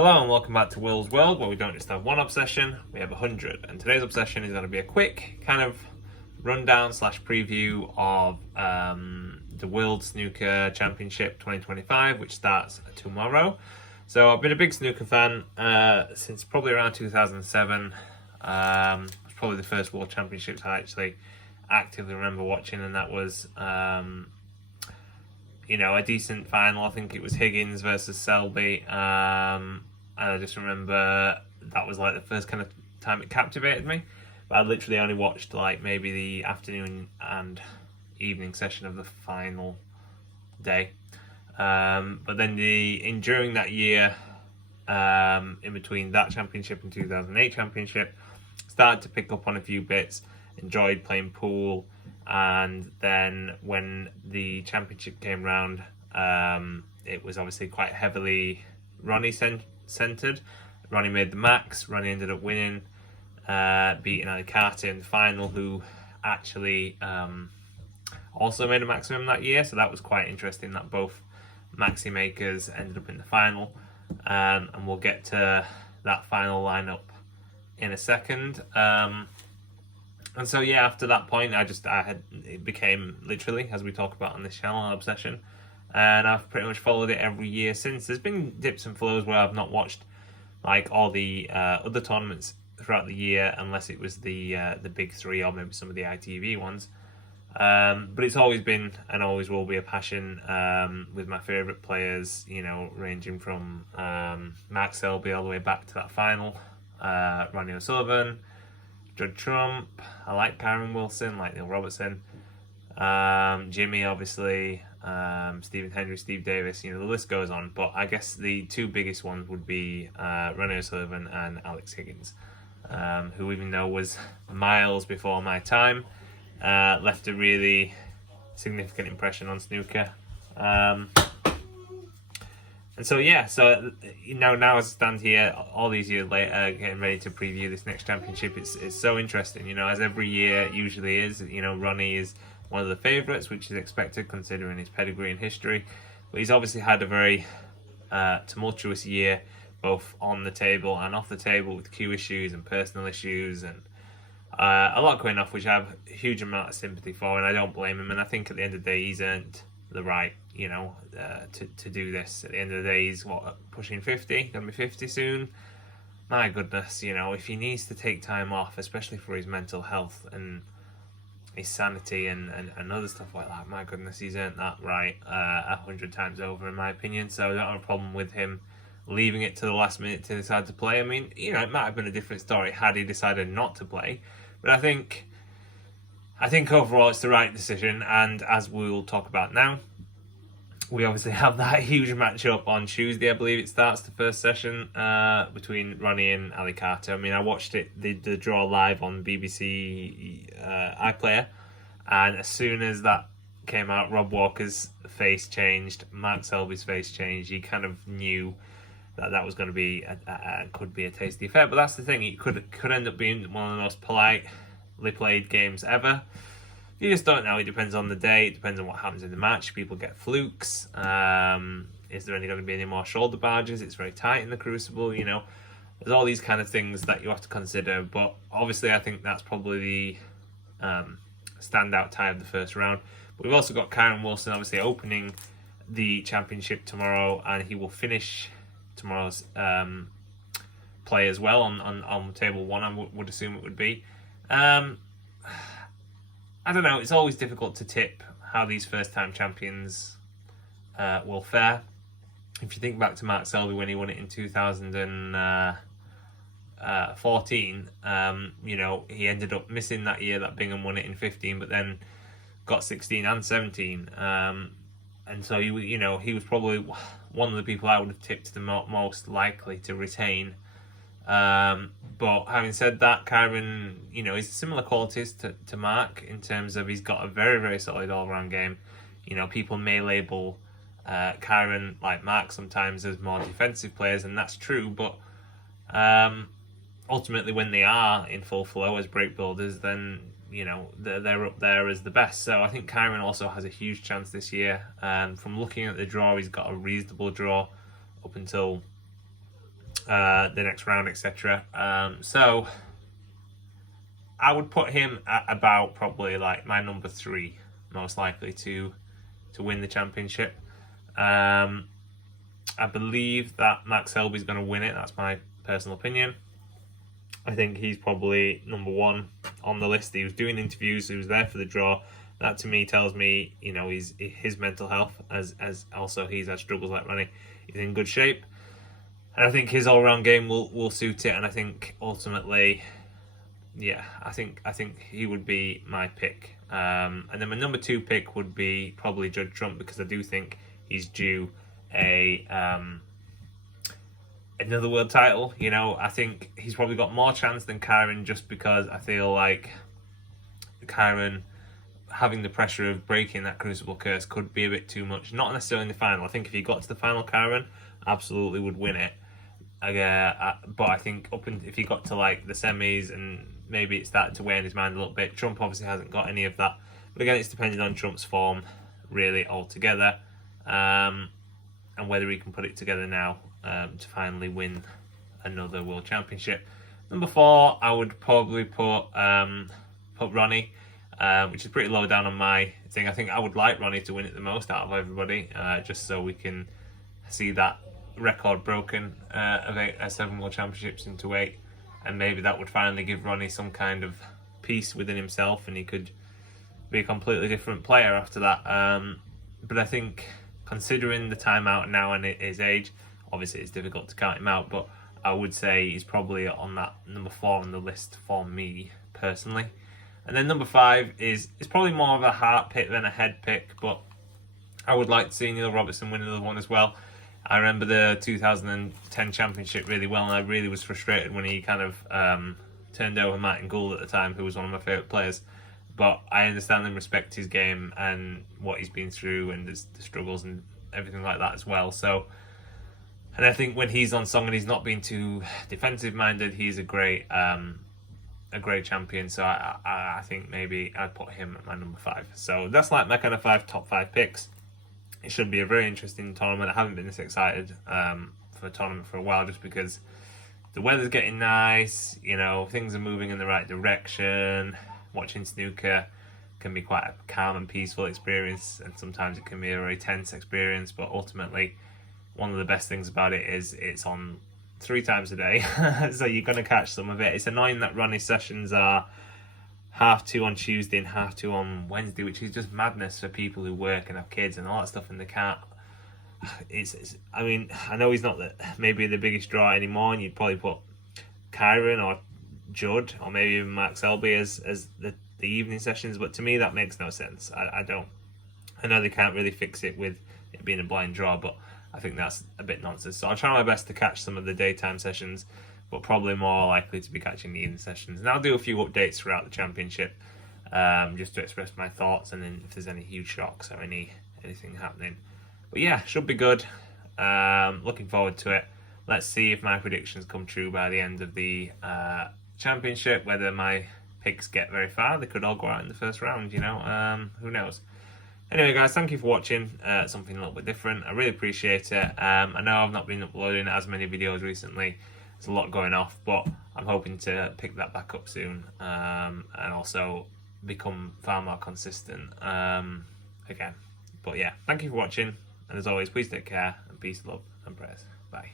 Hello and welcome back to Will's World, where we don't just have one obsession, we have 100. And today's obsession is going to be a quick kind of rundown slash preview of the World Snooker Championship 2025, which starts tomorrow. So I've been a big snooker fan since probably around 2007. It was probably the first World Championships I actually actively remember watching, and that was a decent final. I think it was Higgins versus Selby. And I just remember that was like the first kind of time it captivated me. But I literally only watched like maybe the afternoon and evening session of the final day. But then during that year, in between that championship and 2008 championship, started to pick up on a few bits, enjoyed playing pool. And then when the championship came round, it was obviously quite heavily Ronnie centred. Ronnie made the max. Ronnie ended up winning, beating Ali Carter in the final, who actually also made a maximum that year. So that was quite interesting that both maxi makers ended up in the final. And we'll get to that final lineup in a second. And so yeah, after that point, it became literally, as we talk about on this channel, an obsession, and I've pretty much followed it every year since. There's been dips and flows where I've not watched like all the other tournaments throughout the year, unless it was the big three or maybe some of the ITV ones. But it's always been and always will be a passion with my favourite players. Ranging from Max Selby all the way back to that final, Ronnie O'Sullivan, Judd Trump. I like Kyron Wilson, like Neil Robertson, Jimmy, obviously, Stephen Hendry, Steve Davis. The list goes on. But I guess the two biggest ones would be Ronnie O'Sullivan and Alex Higgins, who, even though was miles before my time, left a really significant impression on snooker. And so now as I stand here, all these years later, getting ready to preview this next championship, it's so interesting. As every year usually is. Ronnie is one of the favourites, which is expected considering his pedigree and history. But he's obviously had a very tumultuous year, both on the table and off the table, with Q issues and personal issues and a lot going off, which I have a huge amount of sympathy for, and I don't blame him. And I think at the end of the day, he's earned the right, to do this. At the end of the day, he's pushing 50, gonna be 50 soon. My goodness, if he needs to take time off, especially for his mental health and his sanity and other stuff like that, my goodness, he's earned that right 100 times over, in my opinion. So I don't have a problem with him leaving it to the last minute to decide to play. I mean, it might have been a different story had he decided not to play, but I think overall it's the right decision. And as we'll talk about now, we obviously have that huge matchup on Tuesday. I believe it starts the first session between Ronnie and Ali Carter. I mean, I watched the draw live on BBC iPlayer, and as soon as that came out, Rob Walker's face changed, Mark Selby's face changed. You kind of knew that was going to be could be a tasty affair. But that's the thing; it could end up being one of the most politely played games ever. You just don't know. It depends on the day. It depends on what happens in the match. People get flukes. Is there going to be any more shoulder barges? It's very tight in the Crucible. There's all these kind of things that you have to consider. But obviously, I think that's probably the standout tie of the first round. But we've also got Kyron Wilson, obviously opening the championship tomorrow, and he will finish tomorrow's play as well on table one. I would assume it would be. I don't know. It's always difficult to tip how these first-time champions will fare. If you think back to Mark Selby when he won it in 2014, he ended up missing that year that Bingham won it in 15, but then got 16 and 17. And so he was probably one of the people I would have tipped the most likely to retain. But having said that, Kyron, he's similar qualities to Mark in terms of he's got a very, very solid all-round game. People may label Kyron, like Mark, sometimes as more defensive players, and that's true. But ultimately, when they are in full flow as break builders, then they're up there as the best. So I think Kyron also has a huge chance this year. From looking at the draw, he's got a reasonable draw up until the next round, etc. So I would put him at about probably like my number 3, most likely to win the championship. I believe that Max Selby's going to win it. That's my personal opinion. I think he's probably number 1 on the list. He was doing interviews. He was there for the draw. That to me tells me, his mental health, as also he's had struggles like Ronnie, he's in good shape. And I think his all-round game will suit it. And I think ultimately, I think he would be my pick. And then my number 2 pick would be probably Judge Trump, because I do think he's due another world title. I think he's probably got more chance than Kyron, just because I feel like Kyron having the pressure of breaking that Crucible curse could be a bit too much. Not necessarily in the final. I think if he got to the final, Kyron absolutely would win it. But I think if he got to like the semis and maybe it started to weigh on his mind a little bit, Trump obviously hasn't got any of that. But again, it's depending on Trump's form really altogether, and whether he can put it together now to finally win another world championship. Number 4, I would probably put Ronnie, which is pretty low down on my thing. I think I would like Ronnie to win it the most out of everybody, just so we can see that record broken of 7 world championships into 8, and maybe that would finally give Ronnie some kind of peace within himself, and he could be a completely different player after that. But I think, considering the time out now and his age, obviously it's difficult to count him out, but I would say he's probably on that number 4 on the list for me personally. And then number 5 is probably more of a heart pick than a head pick, but I would like to see Neil Robertson win another one as well. I remember the 2010 championship really well, and I really was frustrated when he kind of turned over Martin Gould at the time, who was one of my favourite players. But I understand and respect his game and what he's been through and the struggles and everything like that as well. So, and I think when he's on song and he's not being too defensive minded, he's a great champion. So I think maybe I'd put him at my number 5. So that's like my kind of top 5 picks. It should be a very interesting tournament. I haven't been this excited for a tournament for a while, just because the weather's getting nice, things are moving in the right direction. Watching snooker can be quite a calm and peaceful experience, and sometimes it can be a very tense experience, but ultimately one of the best things about it is it's on 3 times a day, so you're going to catch some of it. It's annoying that Ronnie's sessions are 2:30 on Tuesday and 2:30 on Wednesday, which is just madness for people who work and have kids and all that stuff, and they can't. I mean, I know he's not maybe the biggest draw anymore, and you'd probably put Kyron or Judd or maybe even Max Selby as the evening sessions, but to me that makes no sense. I know they can't really fix it with it being a blind draw, but I think that's a bit nonsense. So I'll try my best to catch some of the daytime sessions, but probably more likely to be catching the evening sessions. And I'll do a few updates throughout the championship, just to express my thoughts, and then if there's any huge shocks or anything happening. But yeah, should be good. Looking forward to it. Let's see if my predictions come true by the end of the championship, whether my picks get very far. They could all go out in the first round, who knows. Anyway guys, thank you for watching something a little bit different. I really appreciate it. I know I've not been uploading as many videos recently. There's a lot going off, but I'm hoping to pick that back up soon, and also become far more consistent again. But yeah, thank you for watching, and as always, please take care, and peace, love and prayers. Bye.